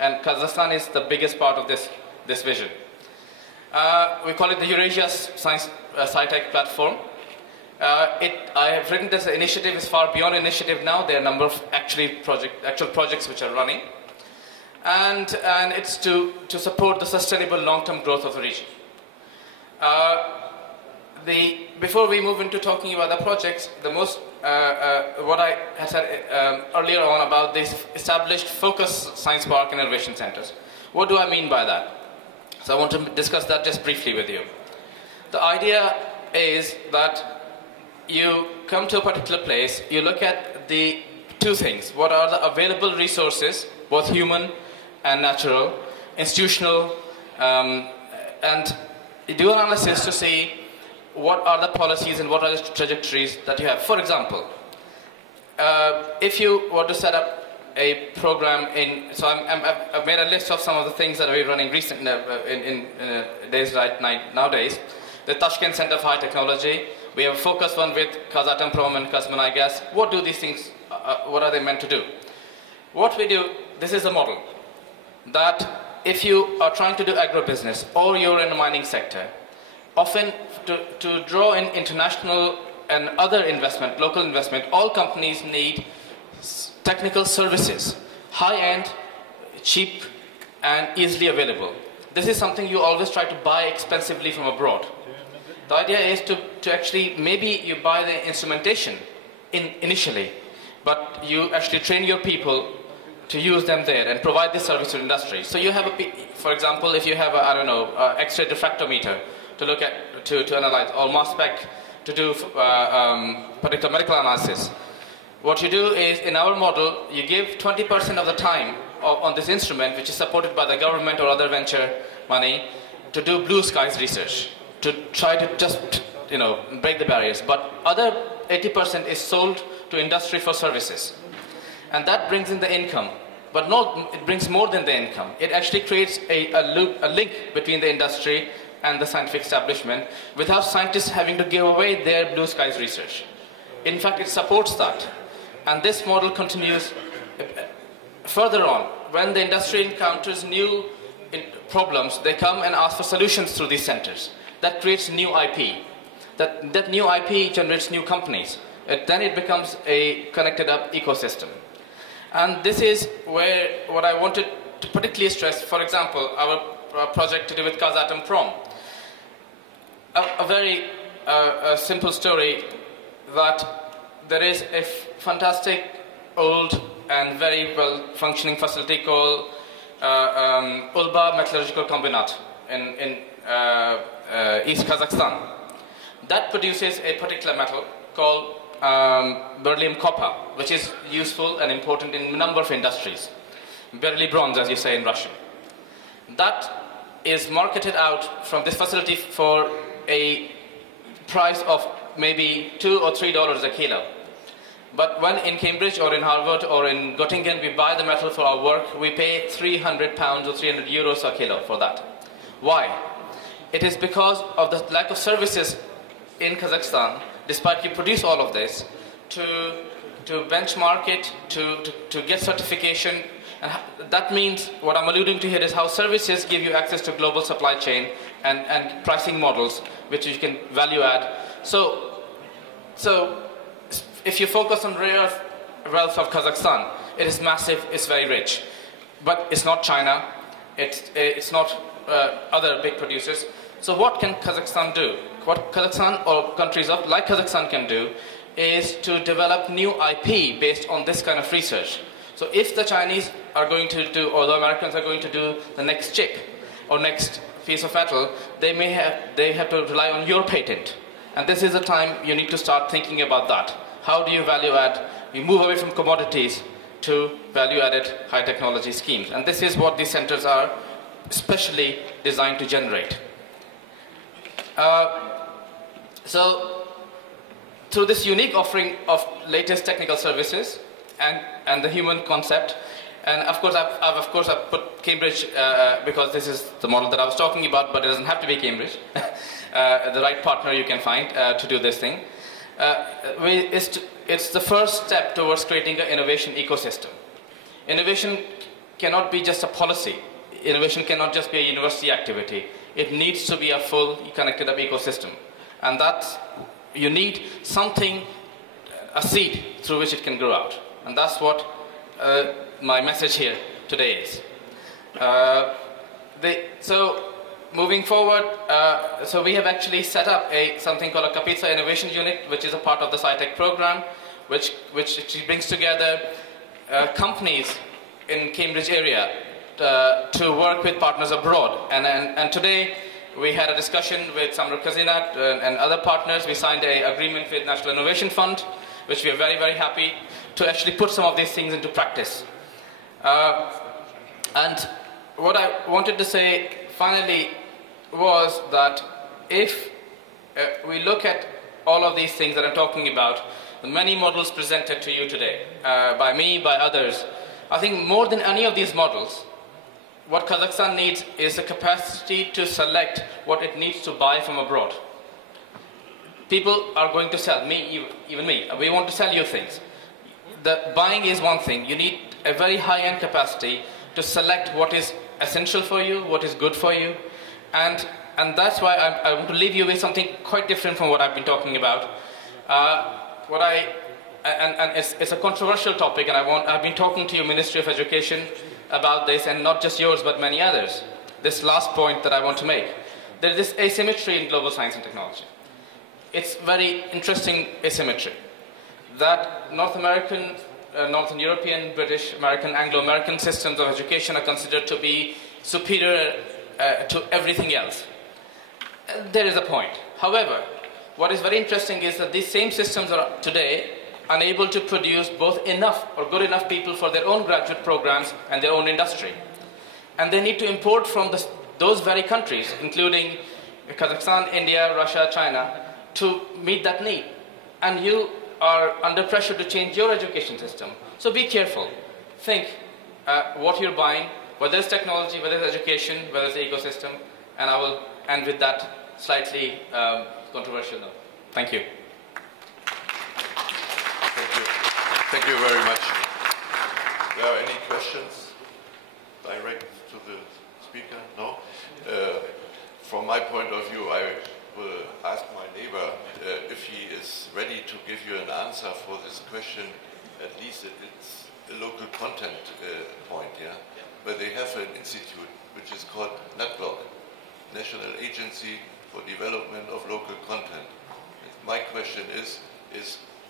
and Kazakhstan is the biggest part of this vision. We call it the Eurasia Science Sci-Tech Platform. I have written this initiative is far beyond initiative now. There are a number of actual projects which are running. And it's to support the sustainable long-term growth of the region. Before we move into talking about the projects, what I had said earlier on about these established focus science park and innovation centers. What do I mean by that? So I want to discuss that just briefly with you. The idea is that you come to a particular place, you look at the two things. What are the available resources, both human and natural, institutional, and you do analysis to see what are the policies and what are the trajectories that you have. For example, if you want to set up a program so I've made a list of some of the things that we're running recently in nowadays. The Tashkent Center of High Technology. We have a focused one with Kazatomprom and Kazmunay Gas. What do these things, what are they meant to do? What we do, this is a model that if you are trying to do agribusiness or you're in the mining sector, often to draw in international and other investment, local investment, all companies need technical services, high-end, cheap, and easily available. This is something you always try to buy expensively from abroad. The idea is to actually, maybe you buy the instrumentation initially, but you actually train your people to use them there and provide this service to industry. So you have for example, if you have a, I don't know, X-ray diffractometer to look at, to analyze, or mass spec to do particular medical analysis. What you do is, in our model, you give 20% of the time on this instrument, which is supported by the government or other venture money, to do blue skies research, to try to just, break the barriers. But other 80% is sold to industry for services. And that brings in the income. But no, it brings more than the income. It actually creates a link between the industry and the scientific establishment without scientists having to give away their blue skies research. In fact, it supports that. And this model continues further on. When the industry encounters new problems, they come and ask for solutions through these centers. That creates new IP. That new IP generates new companies. Then it becomes a connected up ecosystem. And this is where what I wanted to particularly stress, for example, our project to do with Kazatomprom. A very simple story that there is a fantastic old and very well functioning facility called Ulba Metallurgical Combinat in East Kazakhstan. That produces a particular metal called beryllium copper, which is useful and important in a number of industries. Beryllium bronze, as you say in Russian. That is marketed out from this facility for a price of maybe $2 or $3 a kilo. But when in Cambridge or in Harvard or in Göttingen we buy the metal for our work, we pay 300 pounds or 300 euros a kilo for that. Why? It is because of the lack of services in Kazakhstan, despite you produce all of this, to benchmark it, to get certification. And that means, what I'm alluding to here is how services give you access to global supply chain and pricing models, which you can value add. So if you focus on rare earth wealth of Kazakhstan, it is massive, it's very rich. But it's not China, it's not other big producers. So what can Kazakhstan do? What Kazakhstan or countries like Kazakhstan can do is to develop new IP based on this kind of research. So if the Chinese are going to do, or the Americans are going to do the next chip or next piece of metal, they have to rely on your patent. And this is the time you need to start thinking about that. How do you value add? You move away from commodities to value-added high technology schemes. And this is what these centers are specially designed to generate. So through this unique offering of latest technical services and the human concept, and of course I've put Cambridge because this is the model that I was talking about, but it doesn't have to be Cambridge. The right partner you can find to do this thing. It's the first step towards creating an innovation ecosystem. Innovation cannot be just a policy. Innovation cannot just be a university activity. It needs to be a full connected up ecosystem. And that's, you need something, a seed through which it can grow out. And that's what my message here today is. So moving forward, so we have actually set up something called a Kapitsa Innovation Unit, which is a part of the SciTech program, which actually brings together companies in Cambridge area to work with partners abroad. And today we had a discussion with Samruk Kazinat and other partners. We signed an agreement with National Innovation Fund, which we are very, very happy to actually put some of these things into practice. And what I wanted to say finally was that if we look at all of these things that I'm talking about, the many models presented to you today, by me, by others, I think more than any of these models, what Kazakhstan needs is a capacity to select what it needs to buy from abroad. People are going to sell, even me, we want to sell you things. The buying is one thing. You need a very high-end capacity to select what is essential for you, what is good for you. And that's why I want to leave you with something quite different from what I've been talking about. It's a controversial topic, and I've been talking to your Ministry of Education about this, and not just yours, but many others. This last point that I want to make. There is this asymmetry in global science and technology. It's very interesting asymmetry. That North American, Northern European, British, American, Anglo-American systems of education are considered to be superior to everything else. There is a point. However, what is very interesting is that these same systems are today unable to produce both enough or good enough people for their own graduate programs and their own industry. And they need to import from those very countries, including Kazakhstan, India, Russia, China, to meet that need. And you are under pressure to change your education system. So be careful. Think what you're buying, whether it's technology, whether it's education, whether it's the ecosystem. And I will end with that slightly controversial note. Thank you. Thank you very much. There are any questions direct to the speaker? No? From my point of view, I will ask my neighbor if he is ready to give you an answer for this question. At least it's a local content point, yeah? But they have an institute which is called NATLOC, National Agency for Development of Local Content. My question is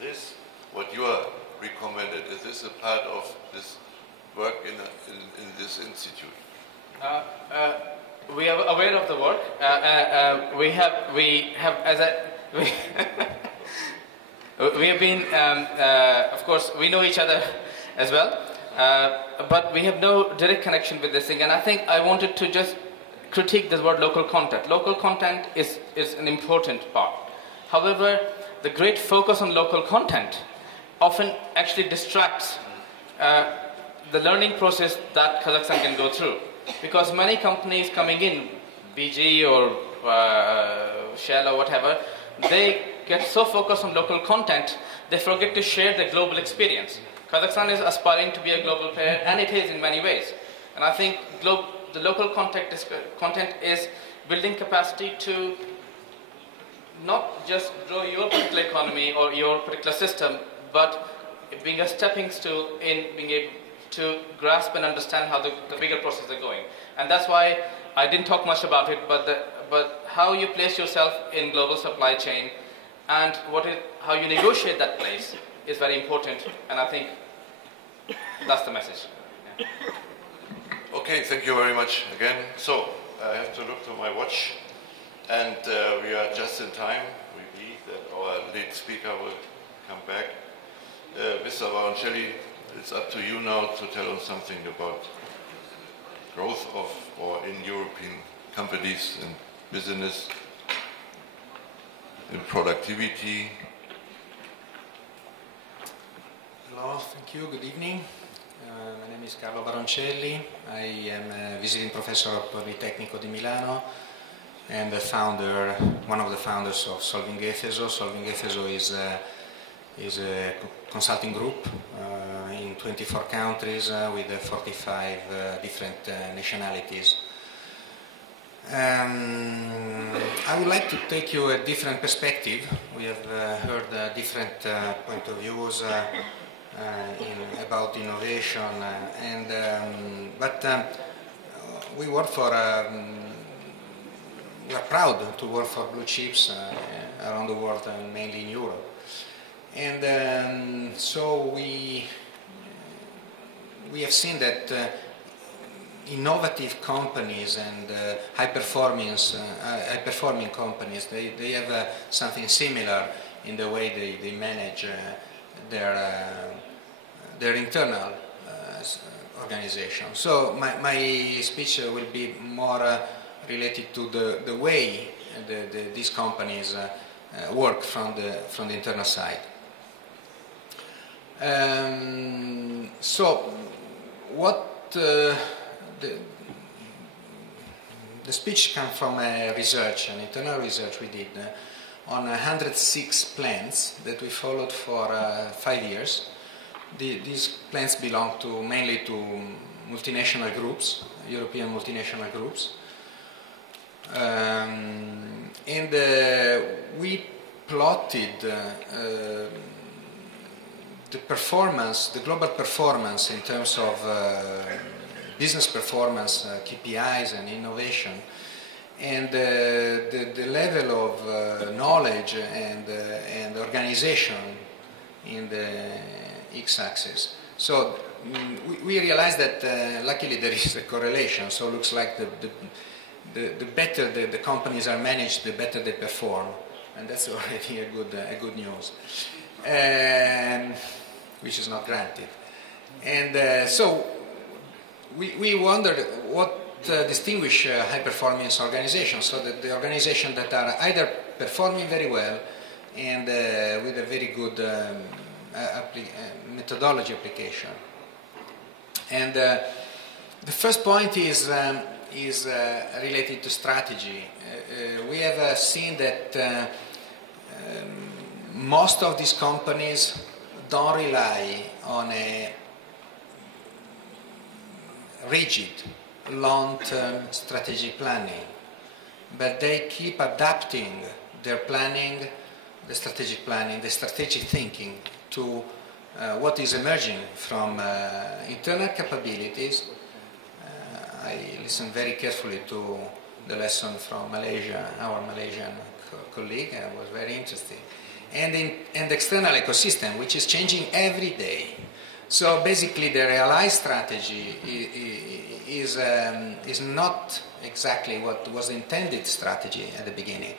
this what you are recommended? Is this a part of this work in this institute? We are aware of the work. We have been, of course, we know each other as well, but we have no direct connection with this thing. And I think I wanted to just critique this word local content. Local content is an important part. However, the great focus on local content often actually distracts the learning process that Kazakhstan can go through. Because many companies coming in, BG or Shell or whatever, they get so focused on local content, they forget to share the global experience. Kazakhstan is aspiring to be a global player, and it is in many ways. And I think the local content is building capacity to not just grow your particular economy or your particular system, but being a stepping stool in being able to grasp and understand how the bigger processes are going. And that's why I didn't talk much about it, but how you place yourself in global supply chain and how you negotiate that place is very important, and I think that's the message. Yeah. Okay, thank you very much again. So, I have to look to my watch, and we are just in time. We believe that our lead speaker will come back. Mr. Varoncelli, it's up to you now to tell us something about growth in European companies and business, in productivity. Hello, thank you, good evening. My name is Carlo Baroncelli. I am a visiting professor of Politecnico di Milano and one of the founders of Solving Efeso. Solving Efeso is a consulting group in 24 countries with 45 different nationalities. I would like to take you a different perspective. We have heard different point of views about innovation, but we work for. We are proud to work for blue chips around the world, and mainly in Europe. And so we have seen that innovative companies and high-performing companies, they have something similar in the way they manage their internal organization. So my speech will be more related to the way these companies work from the internal side. So what the speech comes from a research, an internal research we did on 106 plants that we followed for 5 years. These plants belong mainly to multinational groups, European multinational groups. And we plotted the global performance in terms of business performance, KPIs and innovation, and the level of knowledge and organization in the x-axis. So we realized that luckily there is a correlation, so it looks like the better the companies are managed, the better they perform, and that's already a good news, which is not granted. And so we wondered what distinguish high-performance organizations, so that the organizations that are either performing very well and with a very good methodology application. And the first point is related to strategy. We have seen that most of these companies don't rely on a rigid, long-term strategic planning, but they keep adapting their planning, the strategic planning, the strategic thinking to what is emerging from internal capabilities. I listened very carefully to the lesson from Malaysia, our Malaysian colleague, and it was very interesting. And external ecosystem, which is changing every day. So basically the realized strategy is not exactly what was the intended strategy at the beginning.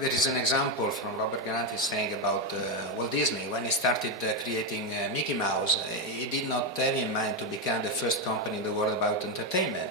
There is an example from Robert Garanti saying about Walt Disney. When he started creating Mickey Mouse, he did not have in mind to become the first company in the world about entertainment.